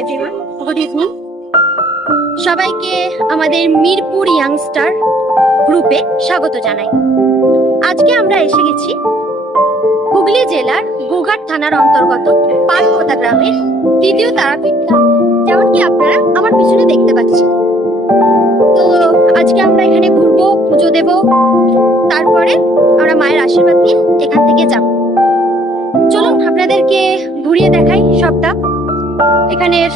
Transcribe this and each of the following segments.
Everyone, good evening. সবাইকে আমাদের Mirpur youngster গ্রুপে স্বাগত জানাই। আজকে আমরা এসে গেছি হুগলি জেলার গোঘাট থানার অন্তর্গত পানপোতা গ্রামের দ্বিতীয় তারাপীঠ ধাম, যেমনকি আপনারা আমার পিছনে দেখতে পাচ্ছেন। তো আজকে আমরা এখানে ঘুরবো, পুজো দেব, তারপরে আমরা মায়ের আশীর্বাদ নিয়ে এখান থেকে যাব। চলুন আপনাদেরকে ঘুরিয়ে দেখাই সবটা, এখানের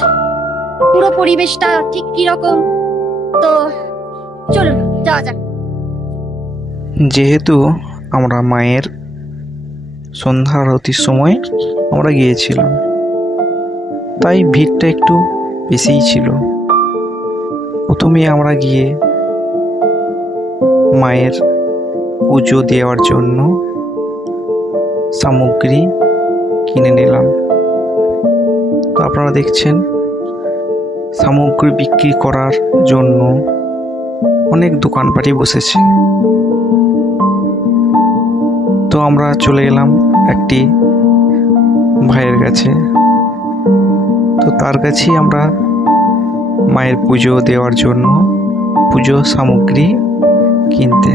পুরো পরিবেশটা ঠিক কিরকম। তো চলুন যাওয়া যাক। যেহেতু আমরা মায়ের সন্ধ্যা আরতির সময় আমরা গিয়েছিলাম, তাই ভিড়টা একটু বেশিই ছিল। প্রথমে আমরা গিয়ে মায়ের পুজো দেওয়ার জন্য সামগ্রী কিনে নিলাম। তো আপনারা দেখছেন সামগ্রী বিক্রি করার জন্য অনেক দোকানপাটি বসেছে। তো আমরা চলে গেলাম একটি ভাইয়ের কাছে। তো তার কাছেই আমরা মায়ের পুজো দেওয়ার জন্য পুজো সামগ্রী কিনতে।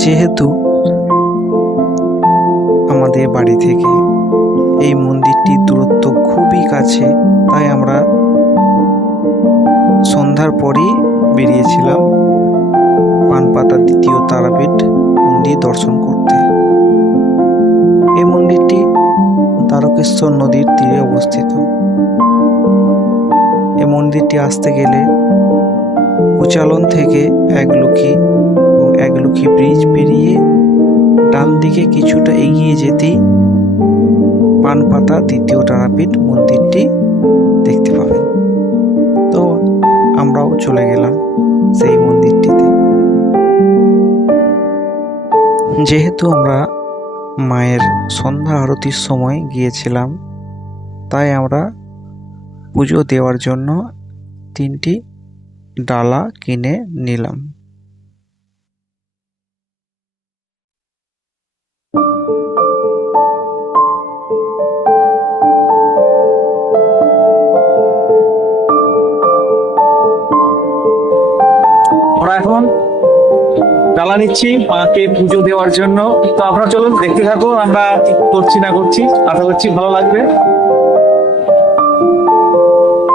যেহেতু আমাদের বাড়ি থেকে এই মন্দিরটির দূরত্ব খুবই কাছে, তাই আমরা সন্ধ্যার পরই বেরিয়েছিলাম পানপাতা দ্বিতীয় তারাপীঠ মন্দির দর্শন করতে। এই মন্দিরটি দ্বারকেশ্বর নদীর তীরে অবস্থিত। এই মন্দিরটি আসতে গেলে উচালন থেকে একলক্ষী ব্রিজ পেরিয়ে ডান দিকে কিছুটা এগিয়ে যেতেই পানপাতা দ্বিতীয় তারাপীঠ মন্দিরটি দেখতে পাবেন। তো আমরাও চলে গেলাম সেই মন্দিরটিতে। যেহেতু আমরা মায়ের সন্ধ্যা আরতির সময় গিয়েছিলাম, তাই আমরা পুজো দেওয়ার জন্য 3টি ডালা কিনে নিলাম। আমরা এখন ডালা নিচ্ছি মাকে পুজো দেওয়ার জন্য। তো আপনারা চলুন দেখতে থাকো আমরা করছি না করছি, আশা করছি ভালো লাগবে।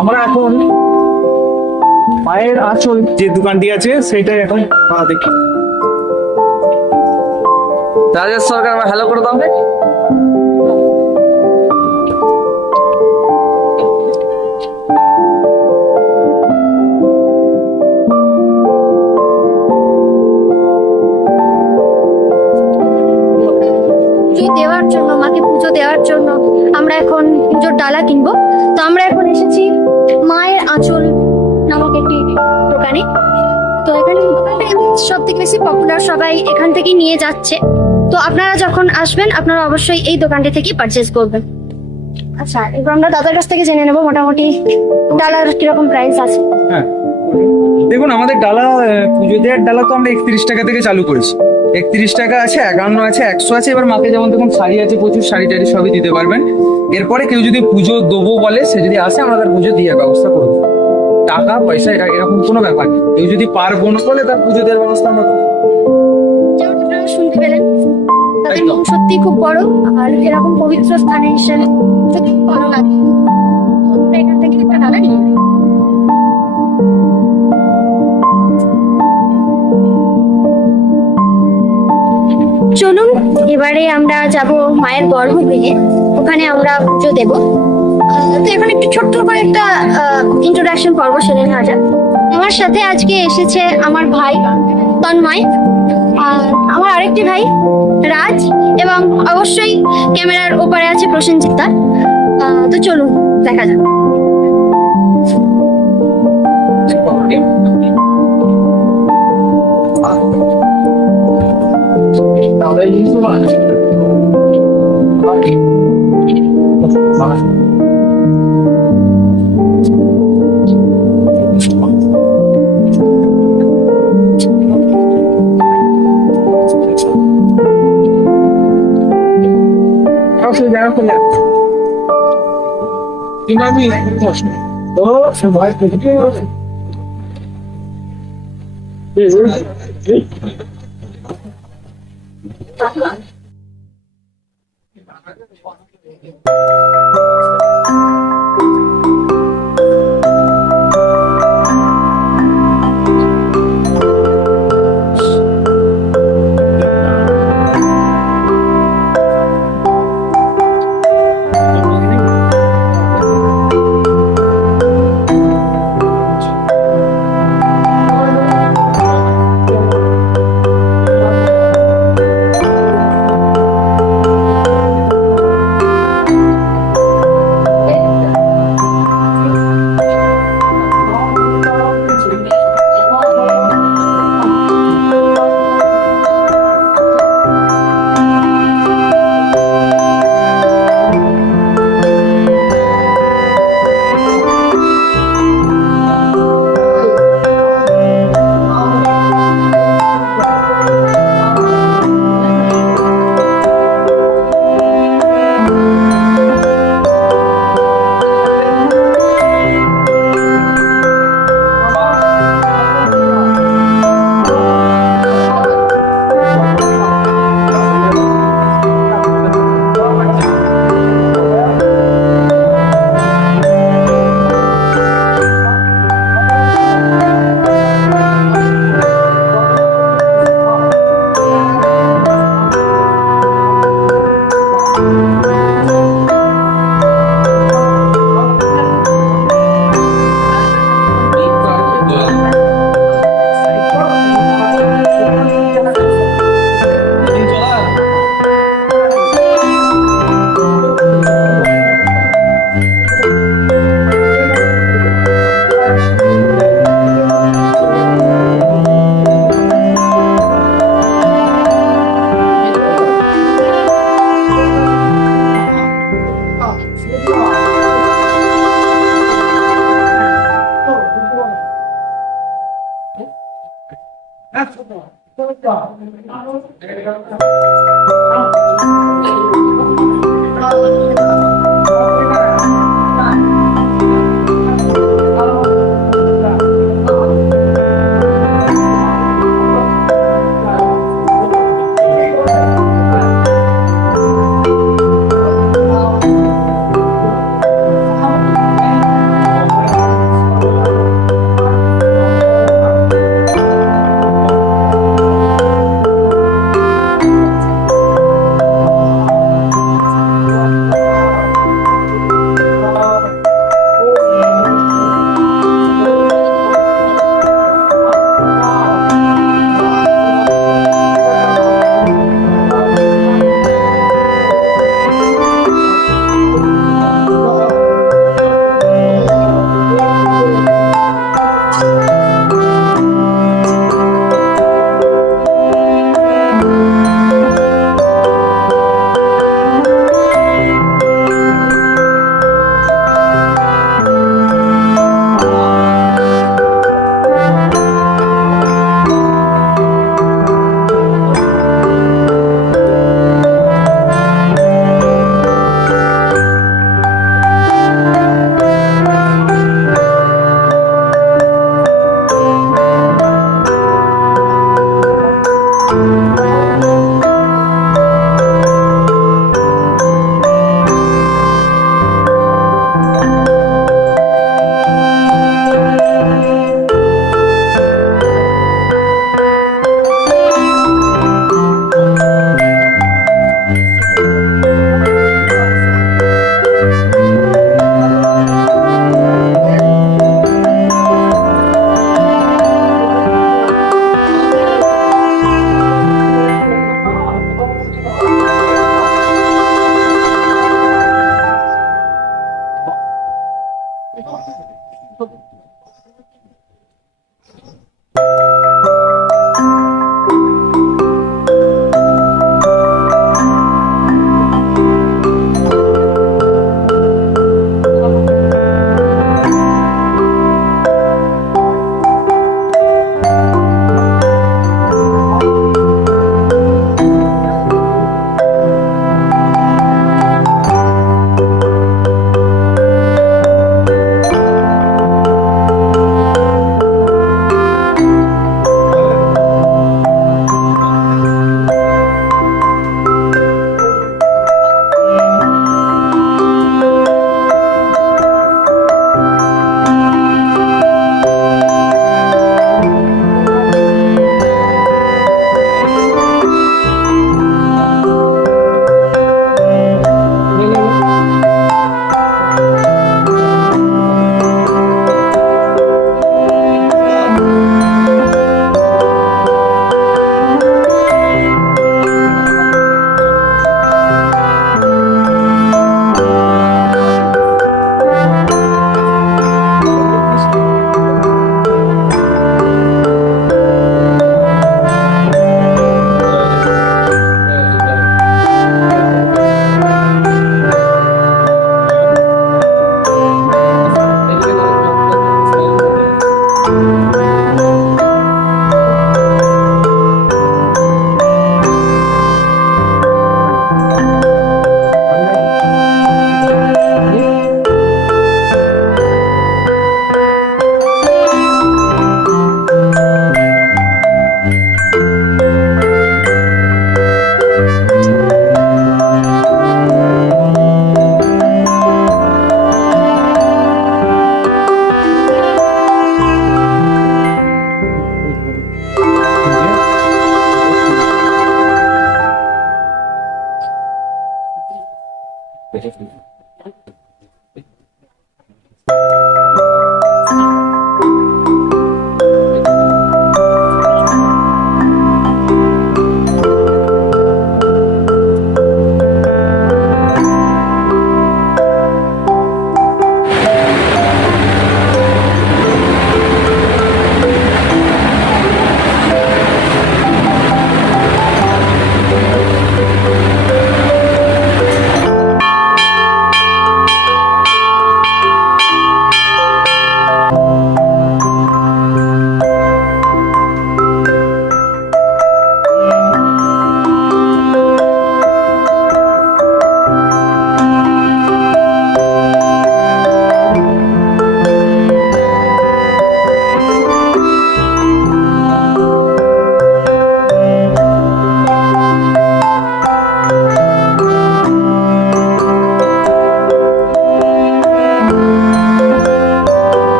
আমরা এখন মায়ের আঁচল যে দোকানটি আছে সেইটাই এখন দেখি। রাজেশ সরকার আমার হ্যালো করে দাও। মাকে পুজো দেওয়ার জন্য আমরা এখন পুজোর ডালা কিনবো। তো আমরা এখন এসেছি মায়ের আঁচল নামক একটি দোকানে। তো এখানে সব থেকে বেশি পপুলার, সবাই এখান থেকেই নিয়ে যাচ্ছে। তো আপনারা যখন আসবেন আপনারা অবশ্যই এই দোকানটি থেকেই পারচেজ করবেন। আচ্ছা, এবার আমরা দাদার কাছ থেকে জেনে নেবো মোটামুটি ডালার কিরকম প্রাইস আছে। হ্যাঁ, দেখুন আমাদের ডালা, পুজো দেওয়ার ডালা তো আমরা 31 টাকা থেকে চালু করেছি। 31 টাকা আছে, 51 আছে, 100 আছে। এবার মাকে যেমন দেখুন শাড়ি আছে, প্রচুর শাড়ি টাড়ি সবই দিতে পারবেন। এরপরে কেউ যদি পুজো দেবো বলে, সে যদি আসে আমরা তার পুজো দিয়ে ব্যবস্থা করবো। টাকা পয়সা এটা এরকম কোনো ব্যাপার নেই। কেউ যদি পারবো না বলে তার পুজো দেওয়ার ব্যবস্থা আমরা করবো। যেমন আপনারা শুনতে পেলেন, তাদের মন সত্যি খুব বড়, আর এরকম পবিত্র স্থানে এসে সত্যি ভালো লাগে। এখান থেকে একটা ডালা নিয়ে নেব। চলুন এবারে আমরা যাব মায়ের গর্ভগৃহে, ওখানে আমরা পুজো দেব। তো এখন একটু ছোট্ট করে একটা ইন্ট্রোডাকশন পর্ব সেরে নেওয়া যাক। আমার সাথে আজকে এসেছে আমার ভাই তন্ময়, আর আমার আরেকটি ভাই রাজ, এবং অবশ্যই ক্যামেরার ওপারে আছে প্রসেনজিৎ দা। তো চলুন দেখা যাক।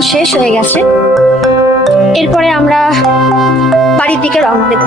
শেষ হয়ে গেছে। এরপরে আমরা বাড়ির দিকে রওনা দেব।